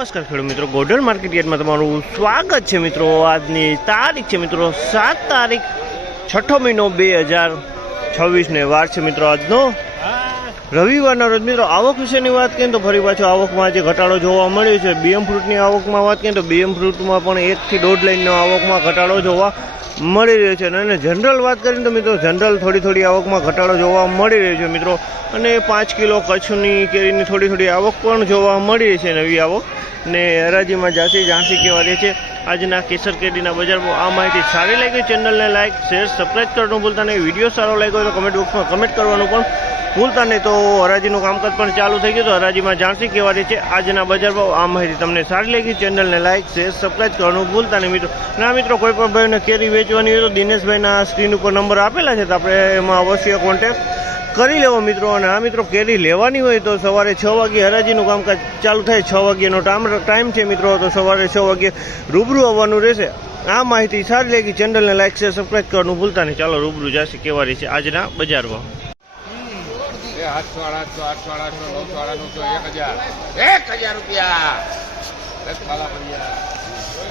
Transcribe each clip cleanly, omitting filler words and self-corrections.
નમસ્કાર ખેડૂત મિત્રો, ગોંડલ માર્કેટ યાર્ડમાં તમારું સ્વાગત છે મિત્રો। આજની તારીખ છે મિત્રો 7 તારીખ 6ઠો મહિનો 2026 ને વાર છે મિત્રો આજનો રવિવારના રોજ। મિત્રો આવક વિશેની વાત કરીએ તો ફરી પાછો આવકમાં જે ઘટાડો જોવા મળ્યો છે। બીએમ ફ્રૂટની આવકમાં વાત કરીએ તો બીએમ ફ્રૂટમાં પણ 1 થી 1.5 લાઇનનો આવકમાં ઘટાડો જોવા મળી રહ્યો છે। અને જનરલ વાત કરીએ તો મિત્રો જનરલ થોડી આવકમાં ઘટાડો જોવા મળી રહ્યો છે મિત્રો। અને 5 કિલો કચ્છની કેરીની થોડી આવક પણ જોવા મળી રહી છે, નવી આવક ને હરાજીમાં ઝાંસી કહેવા રહી છે। આજના કેસર કેરીના બજારમાં આ માહિતી સારી લાગી, ચેનલને લાઇક શેર સબસ્ક્રાઈબ કરવાનું ભૂલતા નહીં। વિડીયો સારો લાગ્યો તો કમેન્ટ બોક્સમાં કમેન્ટ કરવાનું પણ ભૂલતા નહીં। તો હરાજીનું કામકાજ પણ ચાલુ થઈ ગયું, તો હરાજીમાં ઝાંસી કહેવા રહી છે આજના બજારમાં આ માહિતી તમને સારી લાગી, ચેનલને લાઇક શેર સબસ્ક્રાઈબ કરવાનું ભૂલતા નહીં મિત્રો। ના મિત્રો, કોઈ પણ ભાઈને કેરી વેચવાની હોય તો દિનેશભાઈના સ્ક્રીન ઉપર નંબર આપેલા છે, તો આપણે એમાં અવશ્ય કોન્ટેક્ટ કરી લેવો મિત્રો। અને આ મિત્રો કેરી લેવાની હોય તો સવારે 6 વાગે હરાજીનું કામકાજ ચાલુ થાય, 6 વાગ્યાનો ટાઈમ છે મિત્રો, તો સવારે 6 વાગે રૂબરૂ આવવાનું રહેશે। આ માહિતી સારી લાગી, ચેનલને લાઇક શેર સબસ્ક્રાઈબ કરવાનું ભૂલતા નહીં। ચાલો રૂબરૂ જાસી કેવા રહી છે આજના બજારમાં।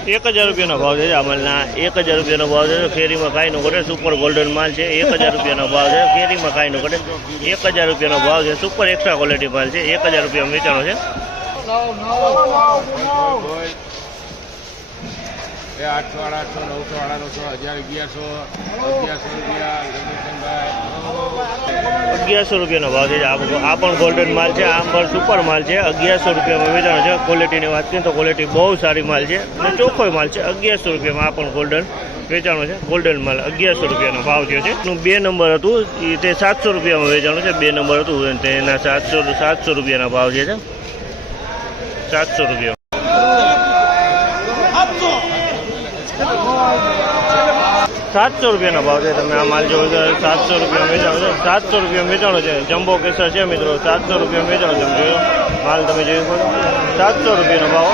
1000 રૂપિયાનો ભાવ છે અમલના, 1000 રૂપિયાનો ભાવ છે। કેરીમાં કાંઈ નો ઘટે, સુપર ગોલ્ડન માલ છે। 1000 રૂપિયાનો ભાવ છે, કેરીમાં કાંઈ નો ઘટે, 1000 રૂપિયાનો ભાવ છે। સુપર એક્સ્ટ્રા ક્વોલિટી માલ છે, 1000 રૂપિયામાં વેચાણો છે। 1100 રૂપિયાનો ભાવ છે। આ પણ ગોલ્ડન માલ છે, આ પણ સુપર માલ છે। 1100 રૂપિયામાં વેચાણો છે। ક્વોલિટીની વાત કરીએ તો ક્વોલિટી બહુ સારી માલ છે અને ચોખ્ખો માલ છે। 1100 રૂપિયામાં આ પણ ગોલ્ડન વેચાણો છે। ગોલ્ડન માલ 1100 રૂપિયાનો ભાવ થયો છે। 2 નંબર હતું તે 700 રૂપિયામાં વેચાણું છે। 2 નંબર હતું તેના 700 રૂપિયાના ભાવ છે। 700 રૂપિયા 700 રૂપિયાનો ભાવ છે। તમે આ માલ જોવો તો 700 રૂપિયા વેચાણો છે। 700 રૂપિયા વેચાણો છે। જમ્બો કેસર છે મિત્રો, 700 રૂપિયા વેચાણો છે। જોયો માલ તમે જોઈ શકો 700 રૂપિયાનો ભાવ।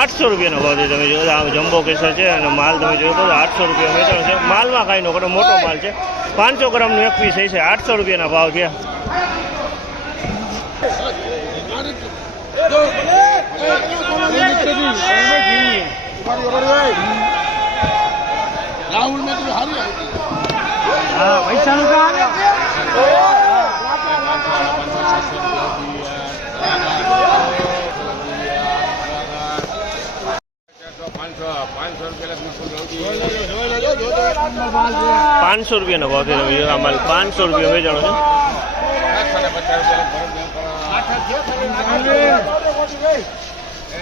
800 રૂપિયાનો ભાવ છે। તમે જોયો આ જમ્બો કેસર છે અને માલ તમે જોયો તો 800 રૂપિયા વેચાણો છે। માલમાં કાંઈ નો ઘટે, મોટો માલ છે। 500 ગ્રામનું એક પીસ છે, 800 રૂપિયાના ભાવ છે। રાહુલ મેં તું હારી પૈસા નું 500 રૂપિયાનો ભાવ છે। આ માલ 500 રૂપિયા વેચાણો છે।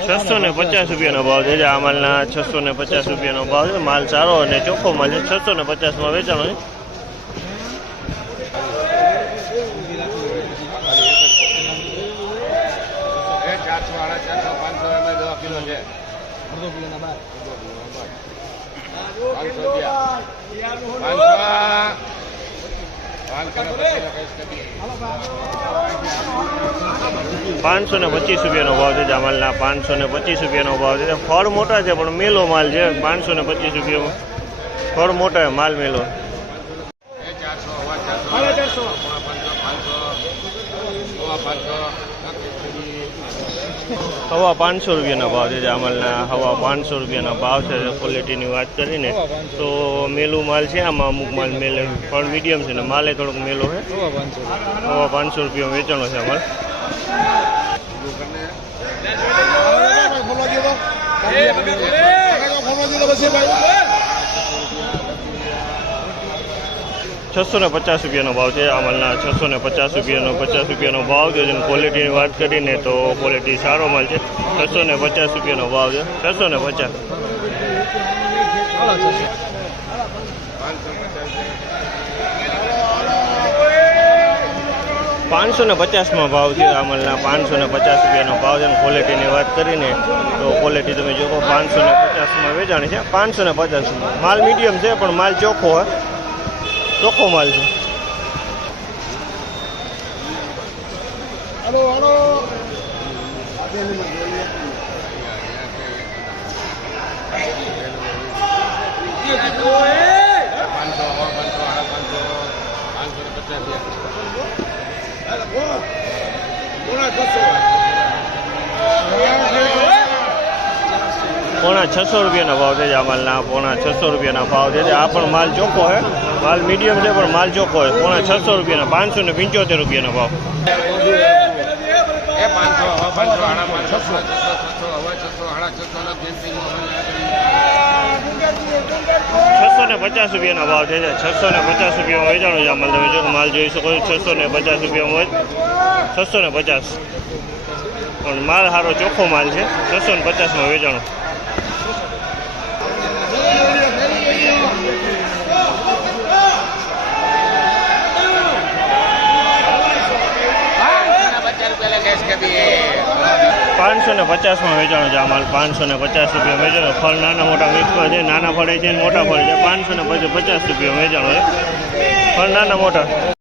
650 રૂપિયાનો ભાવ છે। આ માલના 650 રૂપિયાનો ભાવ છે। માલ સારો અને ચોખ્ખો માલ છે। 650માં વેચાણો છે। ₹525 રૂપિયાનો ભાવ છે। જામલના 525 રૂપિયાનો ભાવ છે। ફળ મોટા છે પણ મેલો માલ છે। 525 રૂપિયામાં ફળ મોટા માલ મેલો। 500 રૂપિયાના ભાવ છે। જામલના 500 રૂપિયાના ભાવ છે। ક્વોલિટીની વાત કરીને તો મેલું માલ છે। આમાં અમુક માલ મેલે ફળ મીડિયમ છે ને માલે થોડોક મેલો છે। 500 રૂપિયા વેચાણો છે અમારે। 650 રૂપિયાનો ભાવ છે। અમલના 650 રૂપિયાનો ભાવ છે। ક્વોલિટીની વાત કરીને તો ક્વોલિટી સારો માલ છે। 650 રૂપિયાનો ભાવ છે। 650 550માં ભાવ છે। અમલના 550 રૂપિયાનો ભાવ છે। ક્વોલિટીની વાત કરીને તો ક્વોલિટી તમે જો 550માં વેચાણી છે। 550 માલ મીડિયમ છે પણ માલ ચોખ્ખો હોય, ચોખ્ખો માલ છે। પોણા 600 રૂપિયાના ભાવ છે આ માલના, પોણા 600 રૂપિયાના ભાવ છે. આ પણ માલ ચોખ્ખો છે, માલ મીડિયમ છે પણ માલ ચોખ્ખો છે. પોણા 600 રૂપિયાના, 575 રૂપિયાના ભાવ. 650 રૂપિયાના ભાવ છે. 650 રૂપિયામાં વેચાણો છે આ માલ. તમે જો માલ જોઈ શકો છો, 650 રૂપિયામાં 650. પણ માલ સારો ચોખ્ખો માલ છે. 650માં વેચાણો. ₹550માં વેચાણો છે આ માલ. 550 રૂપિયા વેચાણો. ફળ નાના મોટા મિક્સમાં છે, નાના ફળે છે, મોટા ફળ છે. 550 રૂપિયા વેચાણો છે. ફળ નાના મોટા.